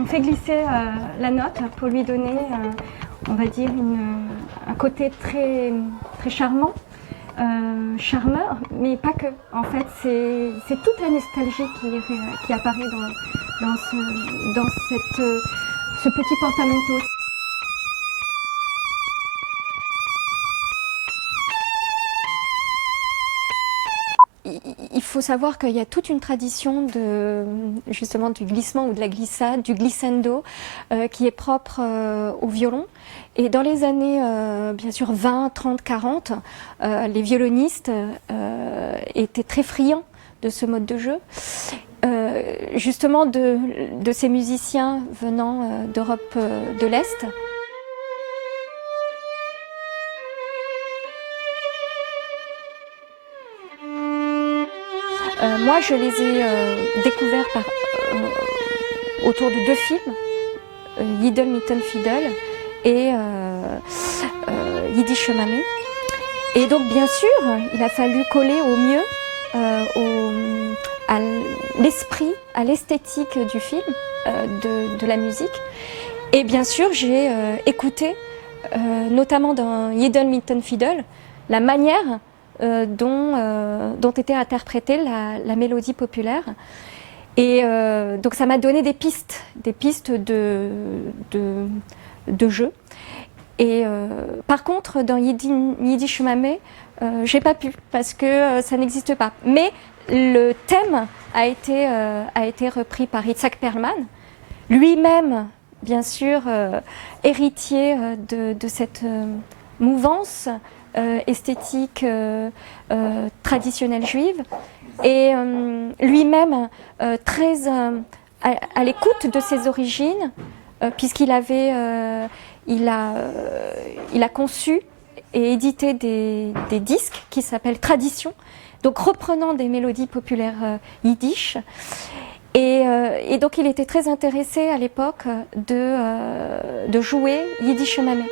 on fait glisser la note pour lui donner, on va dire, un côté très, très charmant, charmeur, mais pas que. En fait, c'est toute la nostalgie qui apparaît dans ce petit portamento. Il faut savoir qu'il y a toute une tradition justement du glissement ou de la glissade, du glissando, qui est propre au violon. Et dans les années, bien sûr, 20, 30, 40, les violonistes étaient très friands de ce mode de jeu. Justement de ces musiciens venant d'Europe de l'Est. Moi, je les ai découverts autour de deux films, Yiddle Mitten Fiddle et Yiddish Mamé. Et donc, bien sûr, il a fallu coller au mieux à l'esprit, à l'esthétique du film, de la musique. Et bien sûr, j'ai écouté, notamment dans Yiddle Mitten Fiddle, la manière dont était interprétée la mélodie populaire. Et donc ça m'a donné des pistes de jeu. Et par contre, dans Yiddish Mamé, j'ai pas pu parce que ça n'existe pas. Mais le thème a été repris par Itzhak Perlman, lui-même, bien sûr, héritier de cette mouvance esthétique traditionnelle juive, et lui-même très à l'écoute de ses origines, puisqu'il il a conçu et édité des disques qui s'appellent Tradition, donc reprenant des mélodies populaires yiddish. Et donc il était très intéressé à l'époque de jouer Yiddish Mamé.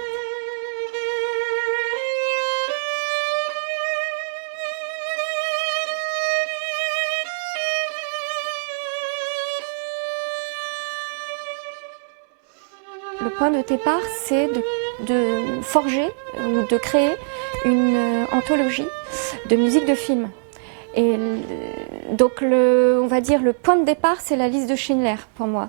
Le point de départ, c'est de forger ou de créer une anthologie de musique de film. Et donc, on va dire, le point de départ, c'est la liste de Schindler pour moi.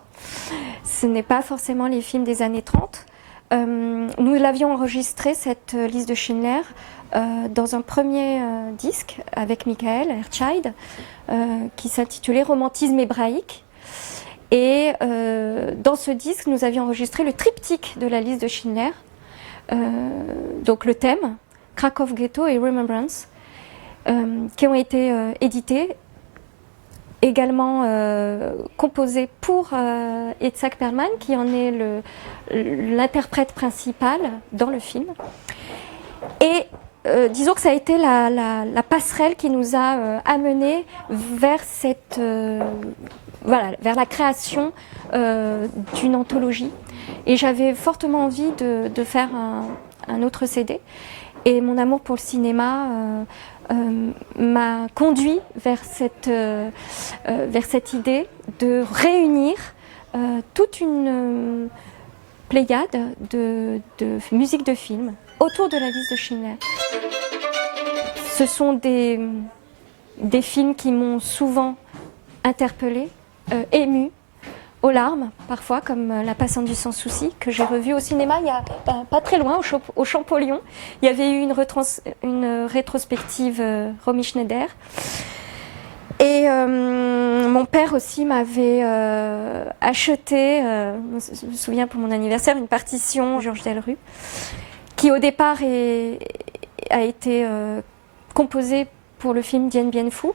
Ce n'est pas forcément les films des années 30. Nous l'avions enregistré, cette liste de Schindler, dans un premier disque avec Michael Ertscheid, qui s'intitulait Romantisme hébraïque. Et dans ce disque, nous avions enregistré le triptyque de la liste de Schindler, donc le thème, Krakow Ghetto et Remembrance, qui ont été édités, également composés pour Itzhak Perlman, qui en est l'interprète principal dans le film. Et disons que ça a été la passerelle qui nous a amenés vers vers la création d'une anthologie. Et j'avais fortement envie de faire un autre CD. Et mon amour pour le cinéma m'a conduit vers cette idée de réunir toute une pléiade de musique de film autour de la liste de Schindler. Ce sont des films qui m'ont souvent interpellée, émue, aux larmes parfois, comme La Passante du Sans Souci, que j'ai revu au cinéma il y a pas très loin, au Champollion. Il y avait eu une rétrospective Romy Schneider. Et mon père aussi m'avait acheté, je me souviens pour mon anniversaire, une partition Georges Delerue, qui au départ a été composée pour le film Dien Bien Phu,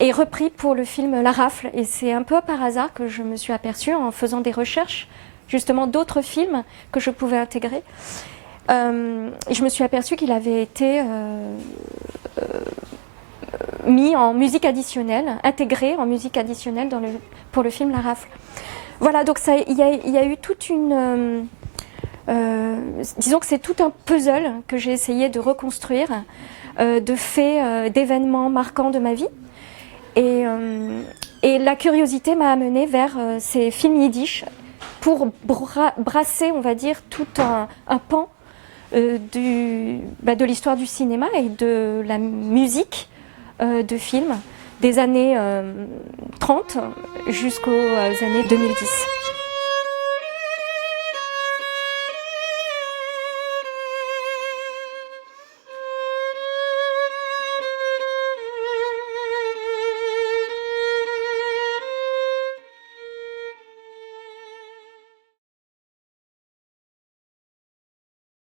et repris pour le film La Rafle. Et c'est un peu par hasard que je me suis aperçue, en faisant des recherches, justement d'autres films que je pouvais intégrer. Et je me suis aperçue qu'il avait été mis en musique additionnelle, intégré en musique additionnelle pour le film La Rafle. Voilà, donc il y a eu toute une... disons que c'est tout un puzzle que j'ai essayé de reconstruire, de faits, d'événements marquants de ma vie. Et la curiosité m'a amenée vers ces films yiddish pour brasser, on va dire, tout un pan de l'histoire du cinéma et de la musique de films des années 30 jusqu'aux années 2010.